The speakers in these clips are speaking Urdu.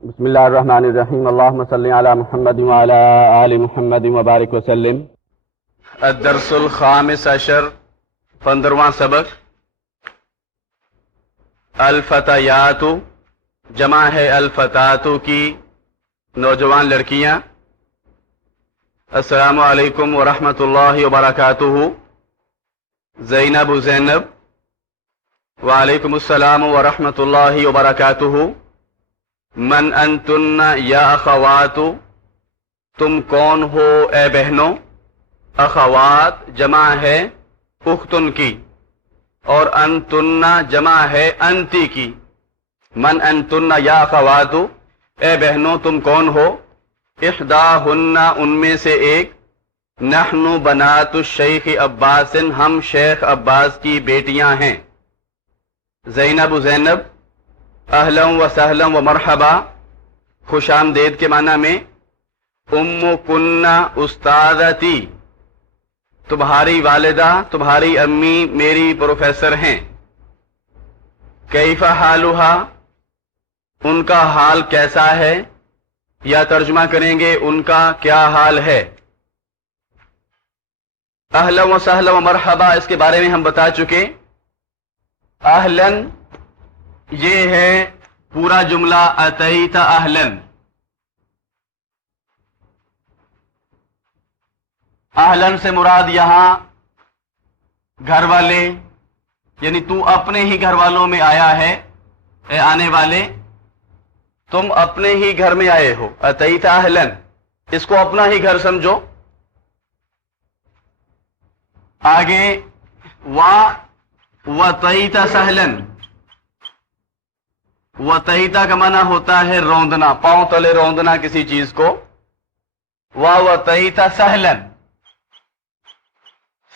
بسم الله الرحمن الرحيم. اللهم صل على محمد وعلى آل محمد وبارك وسلم. الدرس الخامس عشر 15واں سبق. الفتيات جمع ہے الفتات کی نوجوان لڑکیاں. السلام علیکم ورحمۃ اللہ وبرکاتہ. زینب زینب. وعلیکم السلام ورحمۃ اللہ وبرکاتہ. من انتن یا اخوات تم کون ہو اے بہنوں. اخوات جمع ہے اختن کی اور انتن جمع ہے انتی کی. من انتن یا اخوات اے بہنوں تم کون ہو. احداہن ان میں سے ایک. نحن بنات الشیخ عباس ہم شیخ عباس کی بیٹیاں ہیں. زینب زینب. اہلا و سہلا و مرحبا خوش آمدید کے معنی میں. ام کنہ استاذتی تمہاری والدہ تمہاری امی میری پروفیسر ہیں. کیف حالھا ان کا حال کیسا ہے یا ترجمہ کریں گے ان کا کیا حال ہے. اہلا و سہلا و مرحبا اس کے بارے میں ہم بتا چکے. اہلن یہ ہے پورا جملہ اتیت اہلن. اہلن سے مراد یہاں گھر والے یعنی تو اپنے ہی گھر والوں میں آیا ہے. اے آنے والے تم اپنے ہی گھر میں آئے ہو. اتیت اہلن اس کو اپنا ہی گھر سمجھو. آگے وَتَيْتَ سَهْلًا. وَتَيْتَ کا معنی ہوتا ہے روندنا پاؤں تلے روندنا کسی چیز کو. وَتَيْتَ سَهْلًا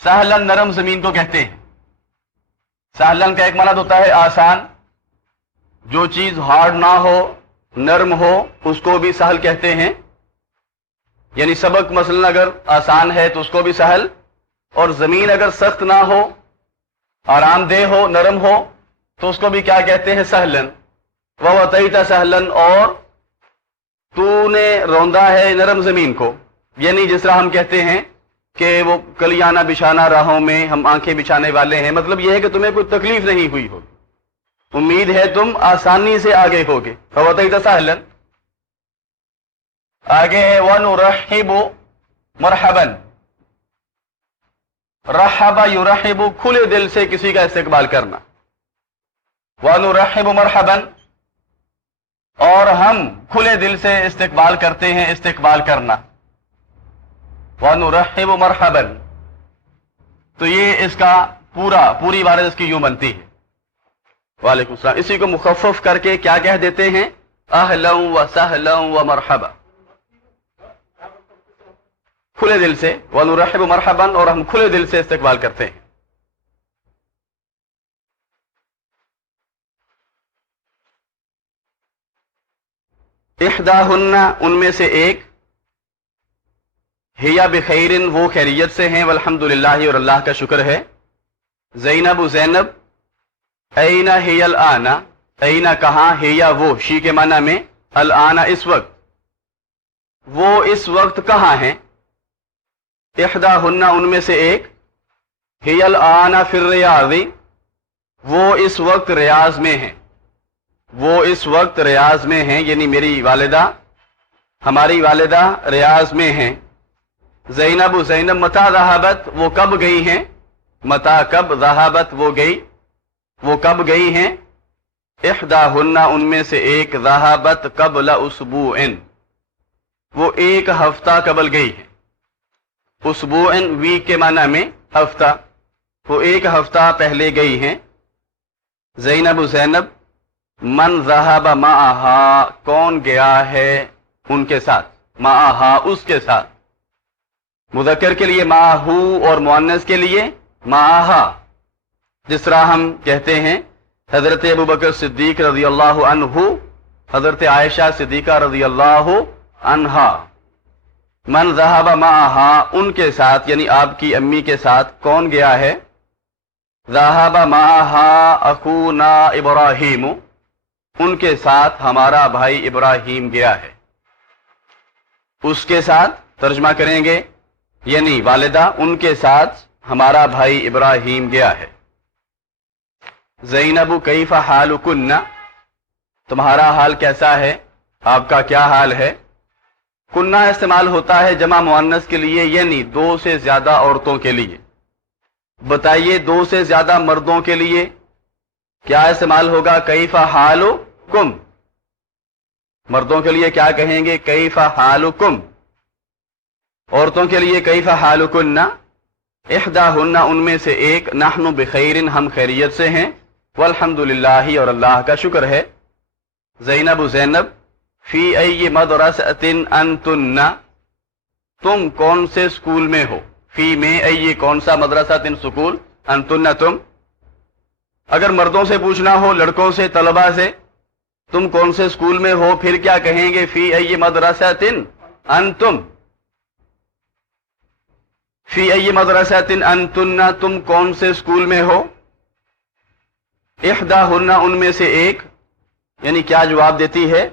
سہلن نرم زمین کو کہتے ہیں. سہلن کا ایک معنی ہوتا ہے آسان. جو چیز ہارڈ نہ ہو نرم ہو اس کو بھی سہل کہتے ہیں. یعنی سبق مثلا اگر آسان ہے تو اس کو بھی سہل. اور زمین اگر سخت نہ ہو آرام دہ ہو نرم ہو تو اس کو بھی کیا کہتے ہیں سہلن. وَتَيْتَ سَهْلًا اور تو نے روندا ہے نرم زمین کو. یعنی جس طرح ہم کہتے ہیں کہ وہ کلیانہ بچھانا راہوں میں ہم آنکھیں بچھانے والے ہیں. مطلب یہ ہے کہ تمہیں کوئی تکلیف نہیں ہوئی ہوگی. امید ہے تم آسانی سے آگے ہوگے. وَتَيْتَ سَهْلًا. آگے ہے وَنُرَحِّبُ مرحباً. رحب یرحب کھلے دل سے کسی کا استقبال کرنا. وَنُرَحِّبُ مرحباً اور ہم کھلے دل سے استقبال کرتے ہیں استقبال کرنا. وَنُرَحِّبُ مرحباً تو یہ اس کا پوری عبارت اس کی یوں بنتی ہے. وعلیکم السلام. اسی کو مخفف کر کے کیا کہہ دیتے ہیں اہلا و سہلا و مرحبا. کھلے دل سے وَنُرَحِّبُ مرحباً اور ہم کھلے دل سے استقبال کرتے ہیں. احداہن ان میں سے ایک. ہیا بخیر وہ خیریت سے ہیں. والحمدللہ اور اللہ کا شکر ہے. زینب زینب. این ہی الآن این کہاں ہیا وہ شی کے معنی میں الآن اس وقت. وہ اس وقت کہاں ہیں. احداہن ان میں سے ایک. ہی الآن فی الریاض وہ اس وقت ریاض میں ہیں. وہ اس وقت ریاض میں ہیں یعنی میری والدہ ہماری والدہ ریاض میں ہیں. زینب زینب متا ذہبت وہ کب گئی ہیں. متا کب ذہبت وہ کب گئی ہیں. احداہن ان میں سے ایک. ذہبت قبل اسبوع وہ ایک ہفتہ قبل گئی ہے. اسبوع ویک کے معنی میں ہفتہ. وہ ایک ہفتہ پہلے گئی ہیں. زینب زینب. من ذہب معہا کون گیا ہے ان کے ساتھ. معہا اس کے ساتھ. مذکر کے لیے معہو اور مؤنث کے لیے معہا. جس طرح ہم کہتے ہیں حضرت ابوبکر صدیق رضی اللہ عنہ حضرت عائشہ صدیقہ رضی اللہ عنہا. من ذہب معہا ان کے ساتھ یعنی آپ کی امی کے ساتھ کون گیا ہے. ذہب معہا اخونا ابراہیم ان کے ساتھ ہمارا بھائی ابراہیم گیا ہے. اس کے ساتھ ترجمہ کریں گے یعنی والدہ ان کے ساتھ ہمارا بھائی ابراہیم گیا ہے. زینب کیف حالکن، تمہارا حال کیسا ہے، آپ کا کیا حال ہے. کنہ استعمال ہوتا ہے جمع مؤنث کے لیے یعنی دو سے زیادہ عورتوں کے لیے. بتائیے دو سے زیادہ مردوں کے لیے کیا استعمال ہوگا؟ کیف حالکم. مردوں کے لیے کیا کہیں گے؟ کیف حالکم. عورتوں کے لیے کیف حالکن. احداہن ان میں سے ایک، نحن بخیر ہم خیریت سے ہیں، والحمد للہ اور اللہ کا شکر ہے. زینب زینب فی ای مدرسۃ انتن، تم کون سے اسکول میں ہو. فی میں ای کون سا، مدرسہ سکول، انتن تم. اگر مردوں سے پوچھنا ہو، لڑکوں سے، طلبہ سے، تم کون سے اسکول میں ہو، پھر کیا کہیں گے؟ فی ای مدرسۃ انتم. فی ای مدرسۃ انتن، تم کون سے اسکول میں ہو. احداہن ان میں سے ایک، یعنی کیا جواب دیتی ہے؟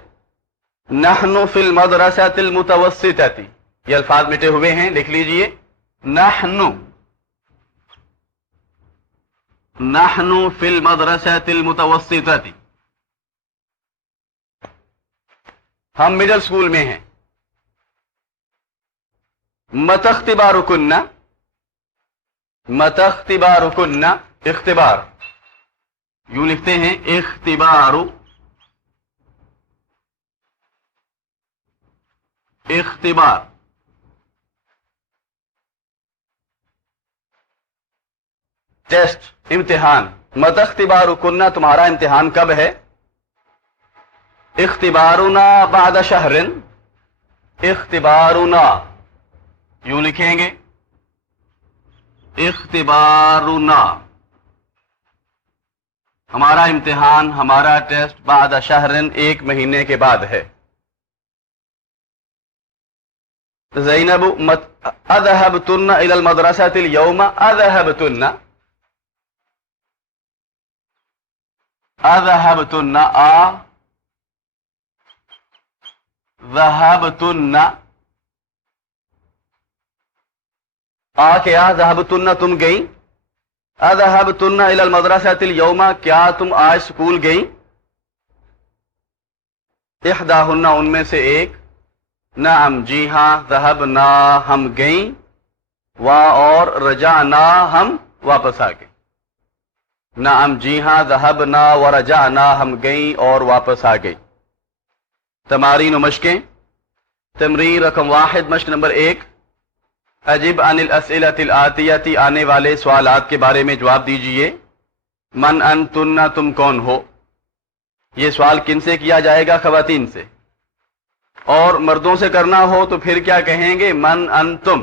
نحن فی المدرسۃ المتوسطۃ. یہ الفاظ مٹے ہوئے ہیں، لکھ لیجئے. نحن فی المدرسۃ المتوسطۃ، ہم مڈل اسکول میں ہیں. متی اختبارکن، متی اختبارکن، اختبار یوں لکھتے ہیں اختبار، اختبار. ٹیسٹ، امتحان. متی اختبارکن، تمہارا امتحان کب ہے. اختبارنا بعد شہر، اختبارنا یوں لکھیں گے اختبارنا، ہمارا امتحان، ہمارا ٹیسٹ بعد شہر، ایک مہینے کے بعد ہے. زینب اذهبتن الى المدرسة اليوم، اذهبتن، اذهبتن، ذهبتن، کیا ذهبتن تم گئیں. اذهبتن الى المدرسة اليوم، کیا تم آج اسکول گئیں. احداہن ان میں سے ایک، نعم جی ہاں، ذهبنا ہم گئیں، اور رجعنا ہم واپس آ گئے. نعم جی ہاں، ذهبنا ورجعنا ہم گئیں اور واپس آ گئی. تمارین و مشقیں. تمرین رقم 1، مشق نمبر 1، اجب عن الاسئلۃ الآتیۃ، آنے والے سوالات کے بارے میں جواب دیجئے. من انتن، تم کون ہو. یہ سوال کن سے کیا جائے گا؟ خواتین سے. اور مردوں سے کرنا ہو تو پھر کیا کہیں گے؟ من انتم.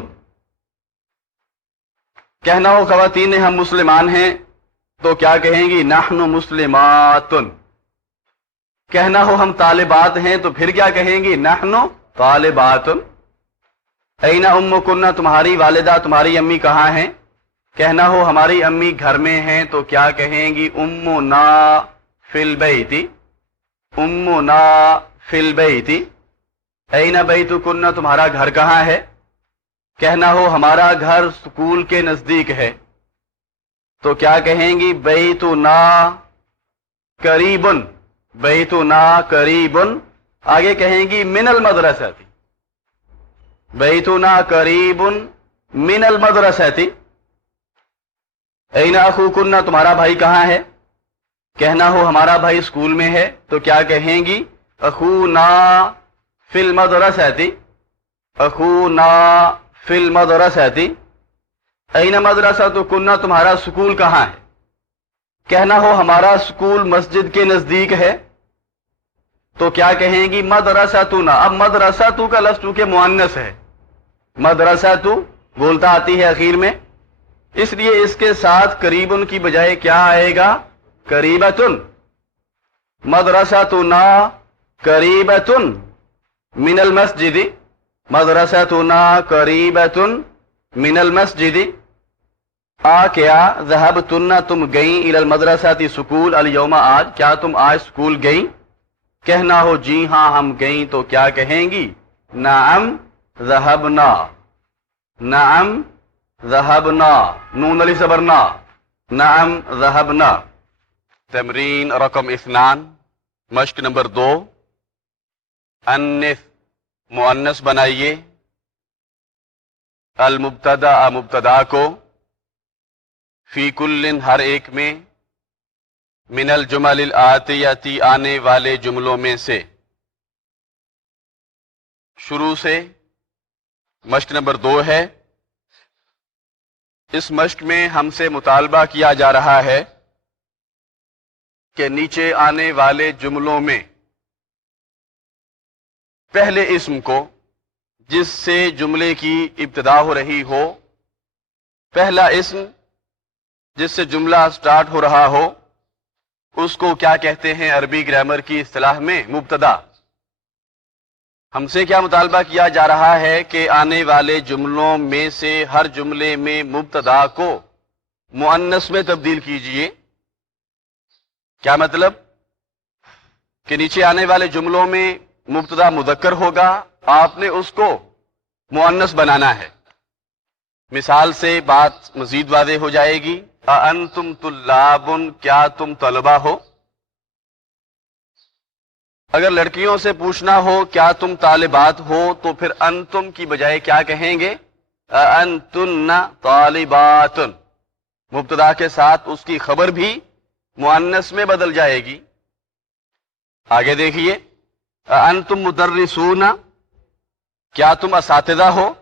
کہنا ہو خواتین نے ہم مسلمان ہیں تو کیا کہیں گی؟ نحن مسلمات. کہنا ہو ہم طالبات ہیں تو پھر کیا کہیں گی؟ نحن طالبات. این امکن، تمہاری والدہ، تمہاری امی کہاں ہیں. کہنا ہو ہماری امی گھر میں ہیں تو کیا کہیں گی؟ امنا فی البیت، امنا فی البیت. این بیتکن، تمہارا گھر کہاں ہے. کہنا ہو ہمارا گھر اسکول کے نزدیک ہے تو کیا کہیں گی؟ بیتنا قریبن، بیتنا قریبن. آگے کہیں گی من المدرسہ، بیتنا قریب من المدرسہ. این اخوکن، تمہارا بھائی کہاں ہے. کہنا ہو ہمارا بھائی اسکول میں ہے تو کیا کہیں گی؟ اخونا فی المدرسہ، اخونا فی المدرسہ. این مدرستکن، تمہارا اسکول کہاں ہے. کہنا ہو ہمارا اسکول مسجد کے نزدیک ہے تو کیا کہیں گی؟ مدرستنا. اب مدرستو کا لفظ چونکہ مؤنث ہے، مدرستو بولتا آتی ہے اخیر میں، اس لیے اس کے ساتھ قریبن کی بجائے کیا آئے گا؟ قریبتن. مدرستنا قریبتن من المسجد، مدرستنا قریبتن من المسجد. کیا ذهبتن، تم گئیں، الی المدرسہ، سکول، الیوم، آج، کیا تم آج سکول گئیں. کہنا ہو جی ہاں ہم گئیں تو کیا کہیں گی؟ نعم ذهبنا، نعم ذهبنا، نون علی زبرنا، نعم ذهبنا۔ تمرین رقم 2، مشق نمبر 2، انث مؤنث بنائیے المبتدا مبتدا کو فی کل ہر ایک میں من الجمل الآتیتی آنے والے جملوں میں سے۔ شروع سے مشق نمبر 2 ہے۔ اس مشق میں ہم سے مطالبہ کیا جا رہا ہے کہ نیچے آنے والے جملوں میں پہلے اسم کو جس سے جملے کی ابتدا ہو رہی ہو، پہلا اسم جس سے جملہ سٹارٹ ہو رہا ہو، اس کو کیا کہتے ہیں عربی گرامر کی اصطلاح میں؟ مبتدا۔ ہم سے کیا مطالبہ کیا جا رہا ہے کہ آنے والے جملوں میں سے ہر جملے میں مبتدا کو مؤنث میں تبدیل کیجئے۔ کیا مطلب؟ کہ نیچے آنے والے جملوں میں مبتدا مذکر ہوگا، آپ نے اس کو مؤنث بنانا ہے۔ مثال سے بات مزید واضح ہو جائے گی۔ اَأَنْتُمْ طُلَّابٌ، کیا تم طلبہ ہو؟ اگر لڑکیوں سے پوچھنا ہو کیا تم طالبات ہو تو پھر انتم کی بجائے کیا کہیں گے؟ اَأَنْتُنَّ طَالِبَاتٌ۔ مبتدا کے ساتھ اس کی خبر بھی مؤنث میں بدل جائے گی۔ آگے دیکھیے، اَأَنْتُمْ مُدَرِّسُونَ، کیا تم اساتذہ ہو؟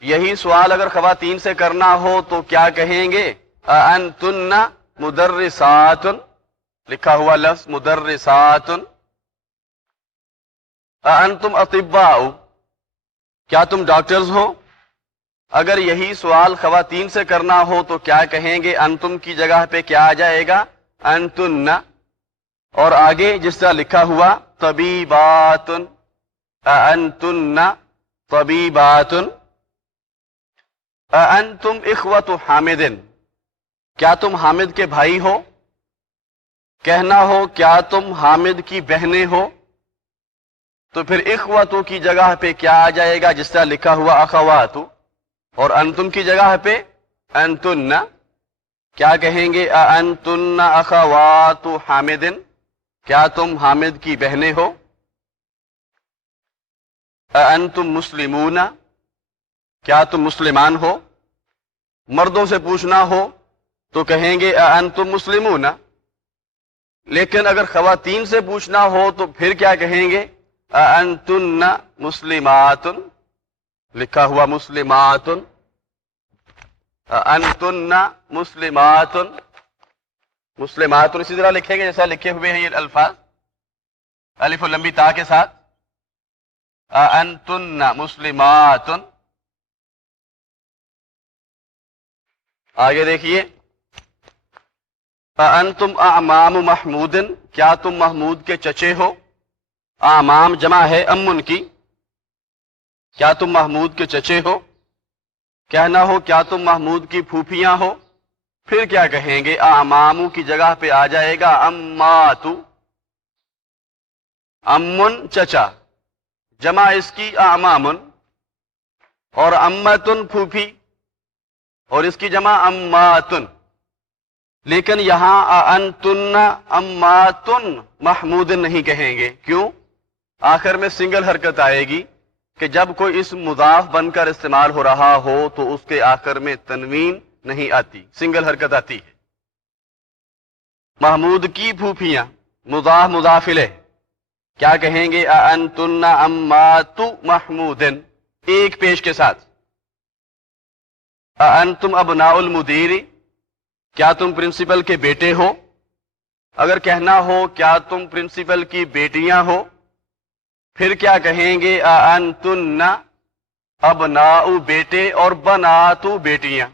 یہی سوال اگر خواتین سے کرنا ہو تو کیا کہیں گے؟ اَأَنْتُنَّ مُدَرِّسَاتٌ، لکھا ہوا لفظ مدرسات۔ اَأَنْتُمْ أَطِبَّاءُ، کیا تم ڈاکٹرز ہو؟ اگر یہی سوال خواتین سے کرنا ہو تو کیا کہیں گے؟ انتم کی جگہ پہ کیا آ جائے گا؟ انتن۔ اور آگے جس طرح لکھا ہوا طبیبات، اَأَنْتُنَّ طبیبات۔ اَأَنْتُمْ إِخْوَةُ حامد، کیا تم حامد کے بھائی ہو؟ کہنا ہو کیا تم حامد کی بہنیں ہو تو پھر اخوتو کی جگہ پہ کیا آ جائے گا؟ جس طرح لکھا ہوا اخواتو۔ اور انتم کی جگہ پہ انتن، کیا کہیں گے؟ اَأَنْتُنَّ أَخَوَاتُ حَامِدٍ، کیا تم حامد کی بہنیں ہو؟ اَأَنْتُمْ مُسْلِمُونَ، کیا تم مسلمان ہو؟ مردوں سے پوچھنا ہو تو کہیں گے اَأَنْتُمْ مُسْلِمُونَ، لیکن اگر خواتین سے پوچھنا ہو تو پھر کیا کہیں گے؟ اَأَنْتُنَّ مُسْلِمَاتٌ، لکھا ہوا مسلمات، اَأَنْتُنَّ مسلمات، مسلمات اسی طرح لکھیں گے جیسا لکھے ہوئے ہیں یہ الفاظ، الف و لمبی تا کے ساتھ، اَأَنْتُنَّ مسلمات۔ آگے دیکھیے، اَأَنْتُمْ أَعْمَامُ مَحْمُودٍ، کیا تم محمود کے چچے ہو؟ اعمام جمع ہے امن کی، کیا تم محمود کے چچے ہو؟ کہنا ہو کیا تم محمود کی پھوپھیاں ہو؟ پھر کیا کہیں گے؟ اعمامو کی جگہ پہ آ جائے گا اماتو، امن چچا، جمع اس کی اعمامن، اور امتن پھوپھی، اور اس کی جمع اماتن۔ لیکن یہاں اَأَنْتُنَّ اماتن محمود نہیں کہیں گے، کیوں؟ آخر میں سنگل حرکت آئے گی کہ جب کوئی اسم مضاف بن کر استعمال ہو رہا ہو تو اس کے آخر میں تنوین نہیں آتی، سنگل حرکت آتی ہے۔ محمود کی پھوپھیاں، مضاف مضاف الیہ، کیا کہیں گے؟ اَأَنْتُنَّ امَّاتُ محمود، ایک پیش کے ساتھ۔ اَأَنْتُمْ أَبْنَاءُ الْمُدِيرِ، کیا تم پرنسپل کے بیٹے ہو؟ اگر کہنا ہو کیا تم پرنسپل کی بیٹیاں ہو پھر کیا کہیں گے؟ اَأَنْتُنَّ ابناء بیٹے، اور بنات بیٹیاں،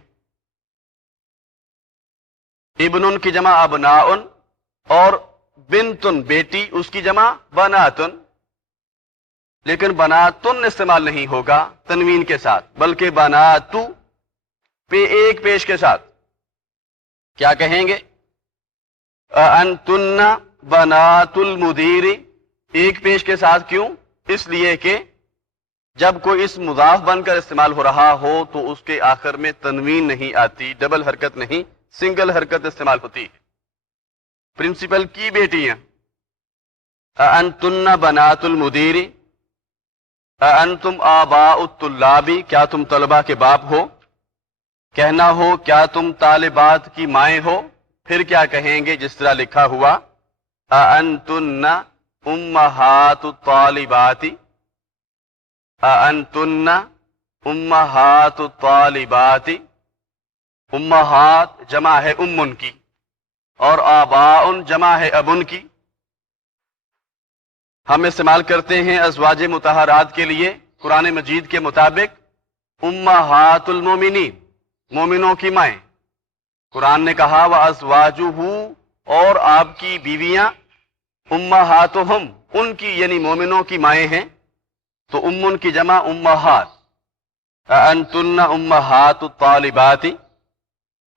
ابن کی جمع ابناء، اور بنتن بیٹی، اس کی جمع بناتن، لیکن بناتن استعمال نہیں ہوگا تنوین کے ساتھ بلکہ بناتو پہ ایک پیش کے ساتھ۔ کیا کہیں گے؟ اَأَنْتُنَّ بنات المدیر، ایک پیش کے ساتھ کیوں؟ اس لیے کہ جب کوئی اسم مضاف بن کر استعمال ہو رہا ہو تو اس کے آخر میں تنوین نہیں آتی، ڈبل حرکت نہیں، سنگل حرکت استعمال ہوتی ہے۔ پرنسپل کی بیٹیاں، اَأَنتُنَّ بَنَاتُ الْمُدِيرِ، اَأَنتُمْ آبَاءُ الطُّلَّابِ، کیا تم طلباء کے باپ ہو؟ کہنا ہو کیا تم طالبات کی مائیں ہو، پھر کیا کہیں گے جس طرح لکھا ہوا اَأَنتُنَّ أُمَّهَاتُ الطَّالِبَاتِ، اَأَنتُنَّ أُمَّهَاتُ الطَّالِبَاتِ، امہات جمع ہے امن کی، اور آباء جمع ہے ابن کی۔ ہم استعمال کرتے ہیں ازواج مطہرات کے لیے قرآن مجید کے مطابق امہات المومنین، مومنوں کی مائیں۔ قرآن نے کہا وَأَزْوَاجُهُ، اور آپ کی بیویاں، امہاتہم، ان کی یعنی مومنوں کی مائیں ہیں، تو امن کی جمع امہات۔ اَأَنتُنَّ أُمَّهَاتُ الطَّالِبَاتِ۔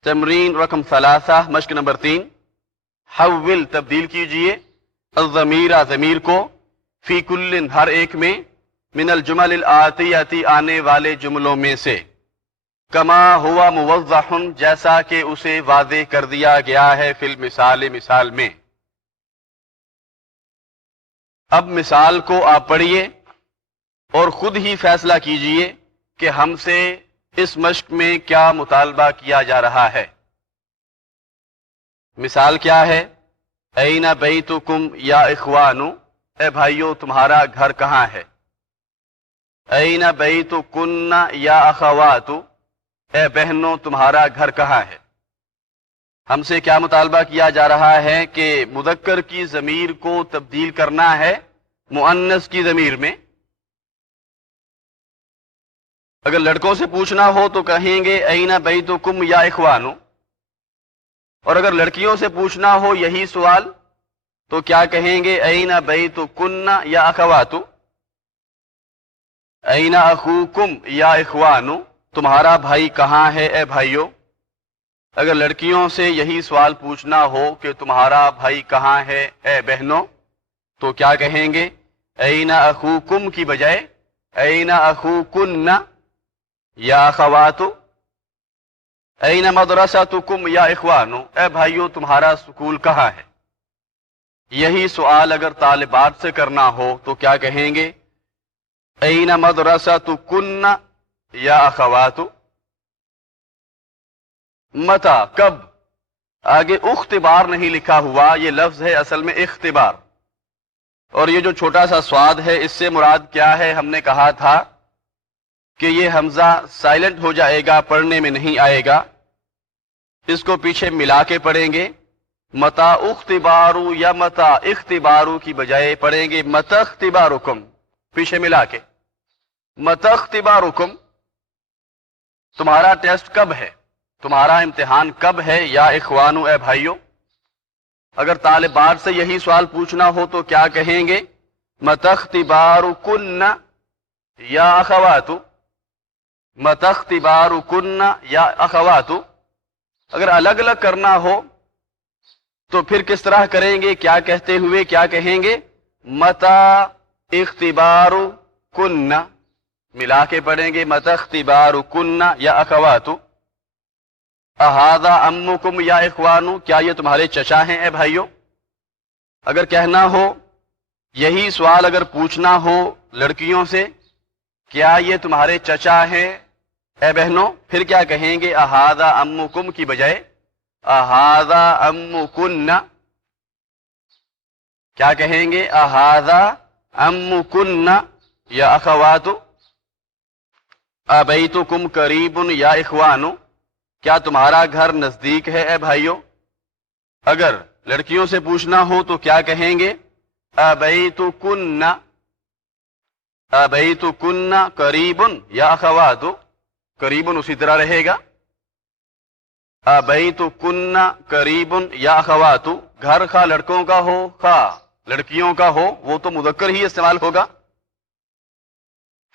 تمرین رقم 3، مشق نمبر 3، حول تبدیل کیجئے الضمیر ضمیر کو فی کل ہر ایک میں من الجمل الآتیتی آنے والے جملوں میں سے کما ہوا موضح جیسا کہ اسے واضح کر دیا گیا ہے فی المثال مثال میں۔ اب مثال کو آپ پڑھیے اور خود ہی فیصلہ کیجئے کہ ہم سے اس مشق میں کیا مطالبہ کیا جا رہا ہے۔ مثال کیا ہے؟ این بیتکم یا اخوانو، اے بھائیو تمہارا گھر کہاں ہے؟ این بیتکن یا اخواتو، اے بہنوں تمہارا گھر کہاں ہے؟ ہم سے کیا مطالبہ کیا جا رہا ہے کہ مذکر کی ضمیر کو تبدیل کرنا ہے مؤنث کی ضمیر میں۔ اگر لڑکوں سے پوچھنا ہو تو کہیں گے این بیتکم یا اخوانو، اور اگر لڑکیوں سے پوچھنا ہو یہی سوال تو کیا کہیں گے این بیتکن یا اخواتو، این اخوکم یا اخوانو، تمہارا بھائی کہاں ہے اے بھائیو۔ اگر لڑکیوں سے یہی سوال پوچھنا ہو کہ تمہارا بھائی کہاں ہے اے بہنوں تو کیا کہیں گے این اخوکم کی بجائے این اخوکن یا اخواتو، این مدرستکم یا اخوانو، اے بھائیو تمہارا سکول کہاں ہے۔ یہی سوال اگر طالبات سے کرنا ہو تو کیا کہیں گے این مدرستکن یا اخواتو۔ متا کب، آگے اختبار نہیں لکھا ہوا، یہ لفظ ہے اصل میں اختبار، اور یہ جو چھوٹا سا سواد ہے اس سے مراد کیا ہے؟ ہم نے کہا تھا کہ یہ حمزہ سائلنٹ ہو جائے گا، پڑھنے میں نہیں آئے گا، اس کو پیچھے ملا کے پڑھیں گے۔ متا اختبارو یا متا اختبارو کی بجائے پڑھیں گے متا اختبارکم، پیچھے ملا کے متا اختبارکم، تمہارا ٹیسٹ کب ہے، تمہارا امتحان کب ہے یا اخوانو اے بھائیو۔ اگر طالبات سے یہی سوال پوچھنا ہو تو کیا کہیں گے متا اختبارکن یا اخواتو، متا اختبارکن یا اخواتو۔ اگر الگ الگ کرنا ہو تو پھر کس طرح کریں گے؟ کیا کہتے ہوئے کیا کہیں گے متا اختبارکن، ملا کے پڑھیں گے متا اختبارکن یا اخواتو۔ اہذا امکم یا اخوانو، کیا یہ تمہارے چچا ہیں اے بھائیو۔ اگر کہنا ہو یہی سوال اگر پوچھنا ہو لڑکیوں سے کیا یہ تمہارے چچا ہیں اے بہنوں، پھر کیا کہیں گے اہذا امکم کی بجائے اہذا امکن، کیا کہیں گے اہذا امکن یا اخواتو۔ ابیتکم قریب یا اخوانو، کیا تمہارا گھر نزدیک ہے اے بھائیو۔ اگر لڑکیوں سے پوچھنا ہو تو کیا کہیں گے ابیتکن، ابیتکن قریب یا اخواتو، قریب اسی طرح رہے گا، ابیتکن قریب یا اخواتو، گھر خواہ لڑکوں کا ہو خواہ لڑکیوں کا ہو وہ تو مذکر ہی استعمال ہوگا۔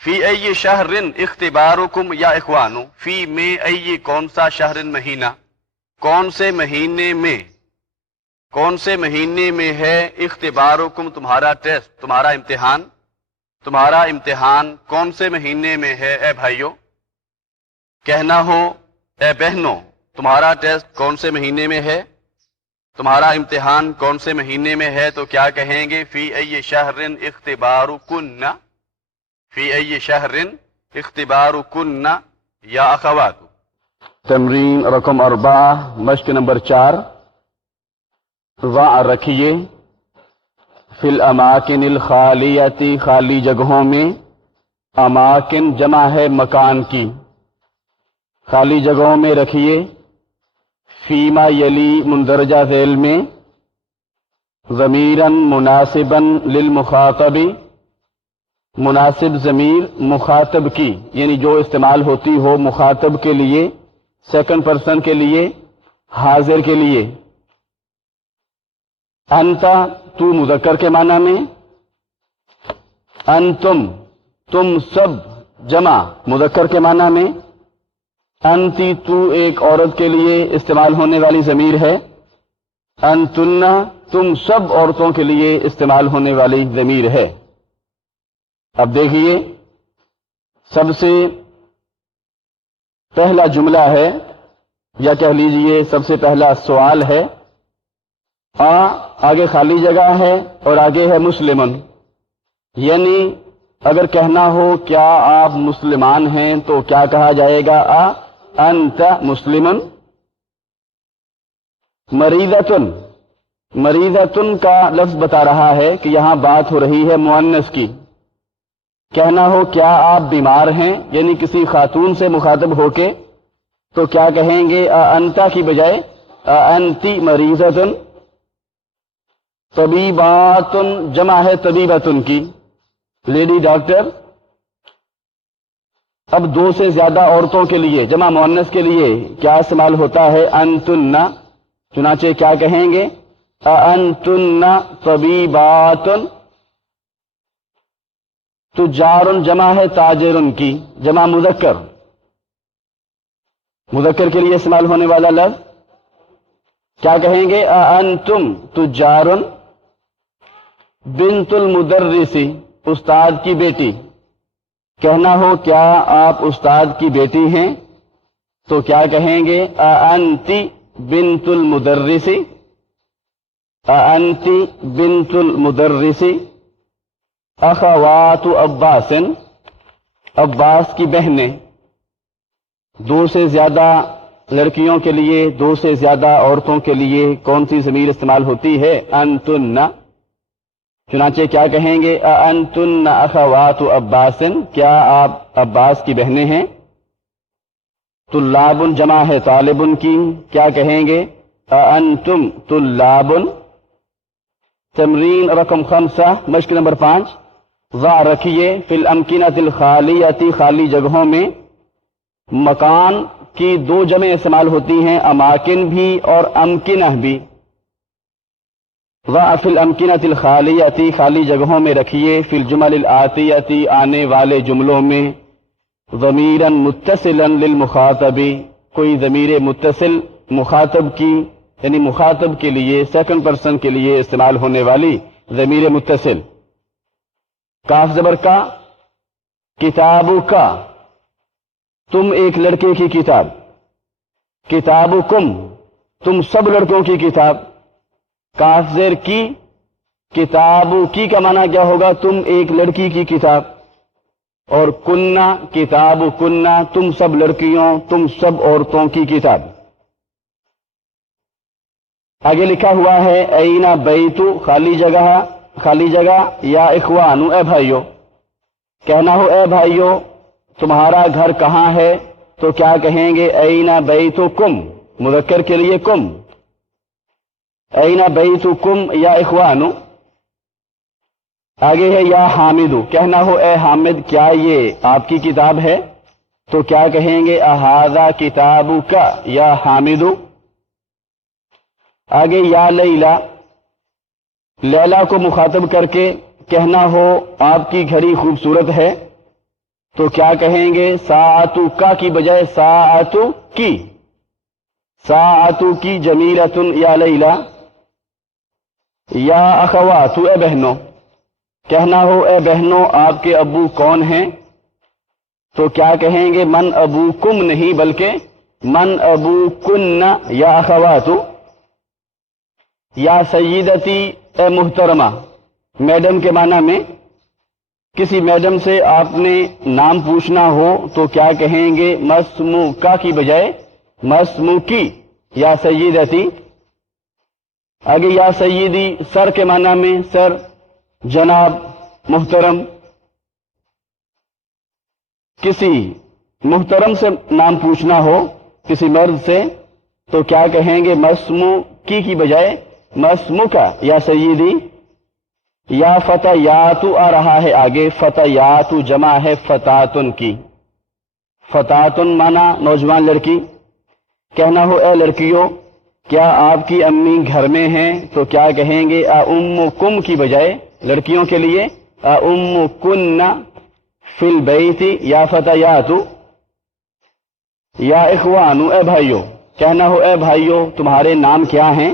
فی ای شہر اختبارکم یا اخوانو، فی میں ای کون سا شہر مہینہ، کون سے مہینے میں کون سے مہینے میں ہے اختبارکم تمہارا ٹیسٹ، تمہارا امتحان، تمہارا امتحان کون سے مہینے میں ہے اے بھائیوں؟ کہنا ہو اے بہنوں تمہارا ٹیسٹ کون سے مہینے میں ہے، تمہارا امتحان کون سے مہینے میں ہے، تو کیا کہیں گے؟ فی ای شہر اختبارکن، فی ای شہر اختبارکن یا اخوات۔ تمرین رقم 4، مشق نمبر 4، ضع رکھیے فی الاماکن الخالیتی خالی جگہوں میں، اماکن جمع ہے مکان کی، خالی جگہوں میں رکھیے، فیما یلی مندرجہ ذیل میں، ضمیراً مناسباً للمخاطب، مناسب ضمیر مخاطب کی یعنی جو استعمال ہوتی ہو مخاطب کے لیے، سیکنڈ پرسن کے لیے، حاضر کے لیے۔ انتا تو مذکر کے معنی میں، انتم تم سب جمع مذکر کے معنی میں، انتی تو ایک عورت کے لیے استعمال ہونے والی ضمیر ہے، انتن تم سب عورتوں کے لیے استعمال ہونے والی ضمیر ہے۔ اب دیکھیے سب سے پہلا جملہ ہے یا کہہ لیجئے سب سے پہلا سوال ہے، آگے خالی جگہ ہے اور آگے ہے مسلمن، یعنی اگر کہنا ہو کیا آپ مسلمان ہیں تو کیا کہا جائے گا؟ انت مسلمن۔ مریضتن، مریضتن کا لفظ بتا رہا ہے کہ یہاں بات ہو رہی ہے مؤنث کی، کہنا ہو کیا آپ بیمار ہیں یعنی کسی خاتون سے مخاطب ہو کے تو کیا کہیں گے؟ انتا کی بجائے انتی مریضتن۔ طبیباتن جمع ہے طبیبتن کی، لیڈی ڈاکٹر۔ اب دو سے زیادہ عورتوں کے لیے جمع مؤنث کے لیے کیا استعمال ہوتا ہے؟ انتن، چنانچہ کیا کہیں گے؟ انتن طبیباتن۔ تجارن جمع ہے تاجرن کی، جمع مذکر، مذکر کے لیے استعمال ہونے والا لفظ کیا کہیں گے؟ انتم تجارن۔ بنت المدرسی استاد کی بیٹی، کہنا ہو کیا آپ استاد کی بیٹی ہیں تو کیا کہیں گے؟ انتی بنت المدرسی، انتی بنت المدرسی۔ اخوات عباس، عباس کی بہنیں، دو سے زیادہ لڑکیوں کے لیے، دو سے زیادہ عورتوں کے لیے کون سی ضمیر استعمال ہوتی ہے؟ انتن، چنانچہ کیا کہیں گے؟ انتن اخوات عباس، کیا آپ عباس کی بہنیں ہیں؟ طلاب جمع ہے طالب کی، کیا کہیں گے؟ انتم طلاب۔ تمرین رقم 5، مشق نمبر 5، ضع رکھیے فی الامکنۃ الخالیۃ خالی جگہوں میں، مکان کی دو جمع استعمال ہوتی ہیں، اماکن بھی اور امکنہ بھی۔ ضع فی الامکنۃ الخالیۃ خالی جگہوں میں رکھیے، فی الجمل الآتیۃ آنے والے جملوں میں، ضمیرا متصلا للمخاطب کوئی ضمیر متصل مخاطب کی یعنی مخاطب کے لیے سیکنڈ پرسن کے لیے استعمال ہونے والی ضمیر متصل۔ کاف زبر کا، کتابو کا، تم ایک لڑکے کی کتاب، کتابکم تم سب لڑکوں کی کتاب، کاف زیر کی، کتابو کی کا معنی کیا ہوگا؟ تم ایک لڑکی کی کتاب، اور کننا کتابو کننا تم سب لڑکیوں تم سب عورتوں کی کتاب۔ آگے لکھا ہوا ہے اینا بیتو خالی جگہ، خالی جگہ، یا اخوانو اے بھائیو، کہنا ہو اے بھائیو تمہارا گھر کہاں ہے تو کیا کہیں گے؟ اینا بیتکم، مذکر کے لیے کم، اینا بیتکم یا اخوانو۔ آگے ہے یا حامدو، کہنا ہو اے حامد کیا یہ آپ کی کتاب ہے تو کیا کہیں گے؟ اہذا کتابک یا حامدو۔ آگے یا لیلا، لیلا کو مخاطب کر کے کہنا ہو آپ کی گھڑی خوبصورت ہے تو کیا کہیں گے؟ ساعتو کا کی بجائے ساعتو کی، ساعتو کی جمیلتن یا لیلا۔ یا اخوات اے بہنوں، کہنا ہو اے بہنوں آپ کے ابو کون ہیں، تو کیا کہیں گے من ابوکم نہیں بلکہ من ابوکن یا اخوات. یا سیدتی اے محترمہ، میڈم کے معنی میں کسی میڈم سے آپ نے نام پوچھنا ہو تو کیا کہیں گے مسموکا کی بجائے مسموکی یا سیدتی. آگے یا سیدی سر کے معنی میں سر، جناب، محترم. کسی محترم سے نام پوچھنا ہو کسی مرد سے تو کیا کہیں گے مسموکی کی بجائے مسموکا یا سیدی. یا فتیاتو آ رہا ہے آگے، فتیاتو جمع ہے فتاتن کی. فتاتن مانا نوجوان لڑکی. کہنا ہو اے لڑکیوں کیا آپ کی امی گھر میں ہیں تو کیا کہیں گے امکم کی بجائے لڑکیوں کے لیے امکن فی البیت یا فتیاتو. یا اخوانو اے بھائیو، کہنا ہو اے بھائیو تمہارے نام کیا ہیں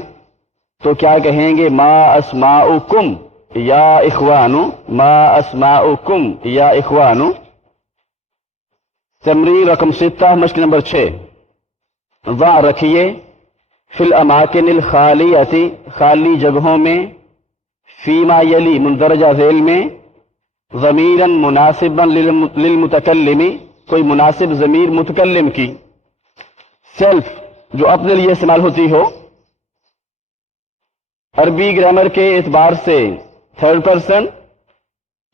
تو کیا کہیں گے ما اسماؤکم یا اخوانو، ما اسماؤکم یا اخوانو. تمرین رقم 6 مشق نمبر 6. ضع رکھیے فی الاماکن الخالیتی خالی جگہوں میں فیما یلی مندرجہ ذیل میں ضمیرا مناسبا للمتکلم کوئی مناسب ضمیر متکلم کی. سیلف جو اپنے لیے استعمال ہوتی ہو. عربی گرامر کے اعتبار سے تھرڈ پرسن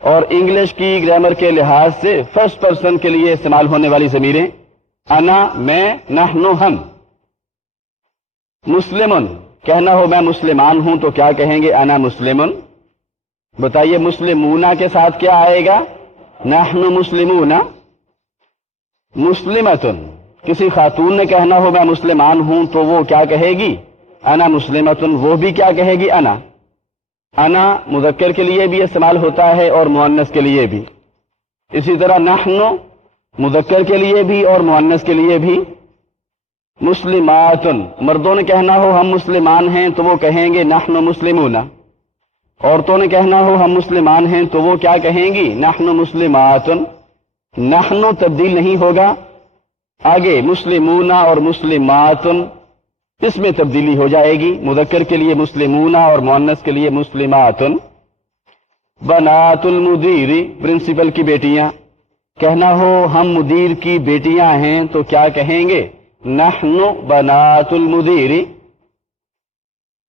اور انگلش کی گرامر کے لحاظ سے فرسٹ پرسن کے لیے استعمال ہونے والی ضمیریں انا، میں، نحن، ہم. مسلمن کہنا ہو میں مسلمان ہوں تو کیا کہیں گے انا مسلمن. بتائیے مسلمونہ کے ساتھ کیا آئے گا نحن مسلمون. مسلمتن کسی خاتون نے کہنا ہو میں مسلمان ہوں تو وہ کیا کہے گی انا مسلمتن، وہ بھی کیا کہے گی انا. انا مذکر کے لیے بھی استعمال ہوتا ہے اور مؤنث کے لیے بھی. اسی طرح نحن مذکر کے لیے بھی اور مؤنث کے لیے بھی. مسلماتن مردوں نے کہنا ہو ہم مسلمان ہیں تو وہ کہیں گے نحن مسلمون. عورتوں نے کہنا ہو ہم مسلمان ہیں تو وہ کیا کہیں گی نحن مسلماتن. نحن تبدیل نہیں ہوگا. آگے مسلمون اور مسلماتن اس میں تبدیلی ہو جائے گی، مذکر کے لیے مسلمون اور مؤنث کے لیے مسلماتن. بنات المدیر پرنسپل کی بیٹیاں، کہنا ہو ہم مدیر کی بیٹیاں ہیں تو کیا کہیں گے نحن بنات المدیر.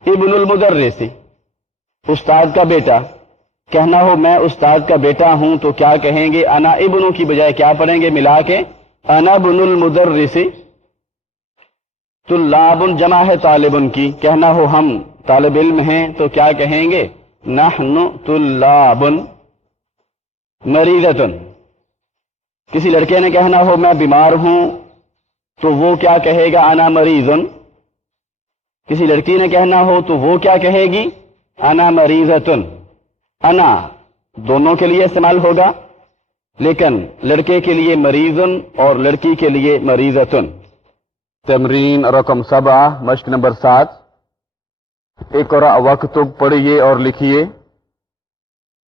ابن المدرس استاد کا بیٹا، کہنا ہو میں استاد کا بیٹا ہوں تو کیا کہیں گے انا ابنوں کی بجائے کیا پڑھیں گے ملا کے انا ابن المدرس. طلاب جمع ہے طالبن کی، کہنا ہو ہم طالب علم ہیں تو کیا کہیں گے نحن طلاب. مریضتن کسی لڑکے نے کہنا ہو میں بیمار ہوں تو وہ کیا کہے گا انا مریضن. کسی لڑکی نے کہنا ہو تو وہ کیا کہے گی انا مریضتن. انا دونوں کے لیے استعمال ہوگا لیکن لڑکے کے لیے مریضن اور لڑکی کے لیے مریضتن. تمرین رقم 7 مشق نمبر 7. اقرأ وکتب پڑھیے اور لکھیے.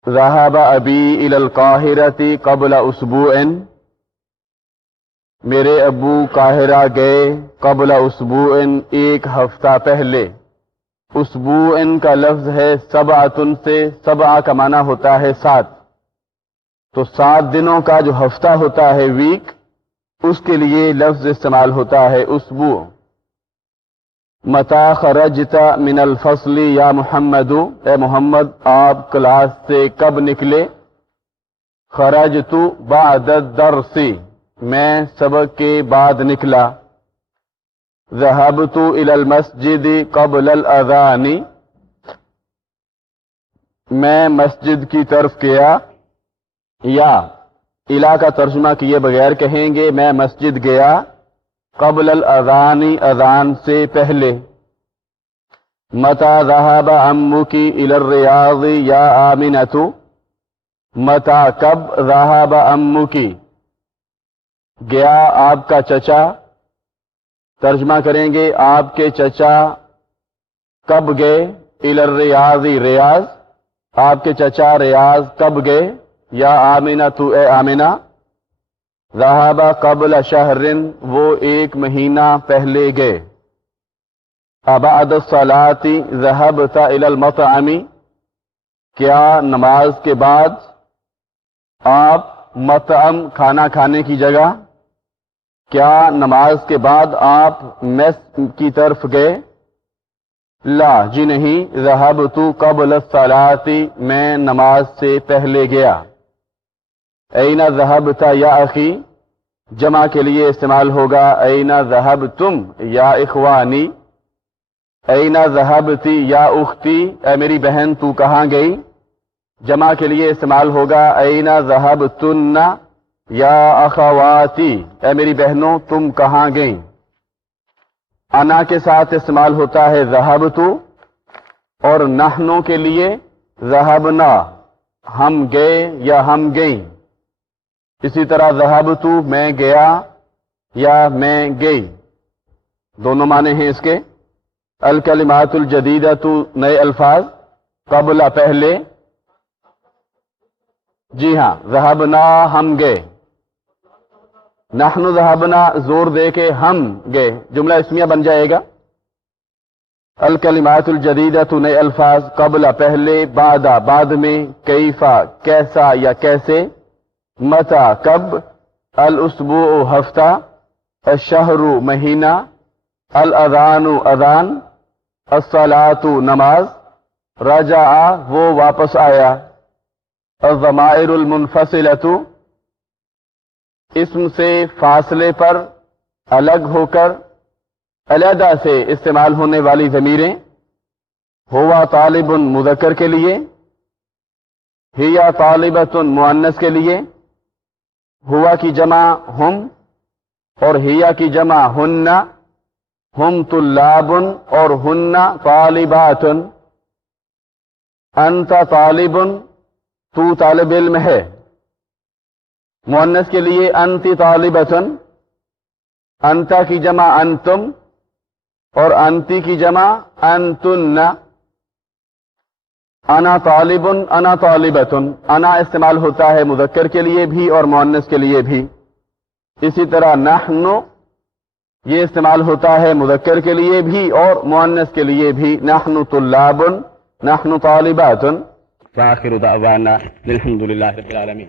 ذهب ابی الی القاہرۃ قبل اسبوع، میرے ابو قاہرہ گئے قبل اسبوع ایک ہفتہ پہلے. اسبوع کا لفظ ہے سبعۃ سے، سبعہ کا معنی ہوتا ہے 7، تو 7 دنوں کا جو ہفتہ ہوتا ہے ویک، اس کے لیے لفظ استعمال ہوتا ہے اسبوع. متی خرجت من الفصل یا محمد، اے محمد آپ کلاس سے کب نکلے. خرجت بعد الدرس، میں سبق کے بعد نکلا. ذهبت الى المسجد قبل الاذان، میں مسجد کی طرف گیا. یا الا کا ترجمہ کیے بغیر کہیں گے میں مسجد گیا قبل الاذان، اذان سے پہلے. متی ذهب عمک الى الریاض یا آمنۃ، متی کب ذهب عمک گیا آپ کا چچا. ترجمہ کریں گے آپ کے چچا کب گئے الی الریاض ریاض، آپ کے چچا ریاض کب گئے؟ یا آمنہ تو اے آمنہ، ذہب قبل شہر، وہ 1 مہینہ پہلے گئے۔ ابعد الصلاۃ ذہبت الی المطعم، کیا نماز کے بعد آپ مطعم کھانا کھانے کی جگہ، کیا نماز کے بعد آپ میس کی طرف گئے؟ لا جی نہیں، ذہبت قبل الصلاۃ، میں نماز سے پہلے گیا۔ این ذہبت یا اخی، جمع کے لیے استعمال ہوگا این ذہبتم یا اخوانی، این ذہبتی یا اختی، اے میری بہن تو کہاں گئی؟ جمع کے لیے استعمال ہوگا این ذہبتن یا اخواتی، اے میری بہنوں تم کہاں گئیں؟ انا کے ساتھ استعمال ہوتا ہے ذہبتو، اور نحنو کے لیے ذہبنا، ہم گئے یا ہم گئیں۔ اسی طرح ذہبتو میں گیا یا میں گئی، دونوں معنی ہیں اس کے۔ الکلمات الجدیدۃ نئے الفاظ، قبل پہلے، جی ہاں ذہبنا ہم گئے، نحن ذہبنا زور دے کے ہم گئے، جملہ اسمیہ بن جائے گا۔ الکلمات الجدیدۃ نئے الفاظ، قبل پہلے، بعد بعد میں، کیفا کیسا یا کیسے، متا کب، الاسبوع ہفتہ، الشہر مہینہ، الاذان اذان، الصلاۃ نماز، رجع وہ واپس آیا، الضمائر المنفصلۃ اسم سے فاصلے پر الگ ہو کر علیحدہ سے استعمال ہونے والی ضمیریں، ہوا طالب مذکر کے لیے، ہیا طالبۃ مؤنث کے لیے، ہوا کی جمع ہم اور ہیا کی جمع ہن، ہم طلاب اور ہن طالبات، انت طالب تو طالب علم ہے، مؤنث کے لیے انتی طالبۃ، انتا کی جمع انتم اور انتی کی جمع انتن، انا طالب انا طالبۃ، انا استعمال ہوتا ہے مذکر کے لیے بھی اور مؤنث کے لیے بھی۔ اسی طرح نحن یہ استعمال ہوتا ہے مذکر کے لیے بھی اور مؤنث کے لیے بھی، نحن طلاب نحن طالبات۔ وآخر دعوانا الحمد للہ رب العالمین۔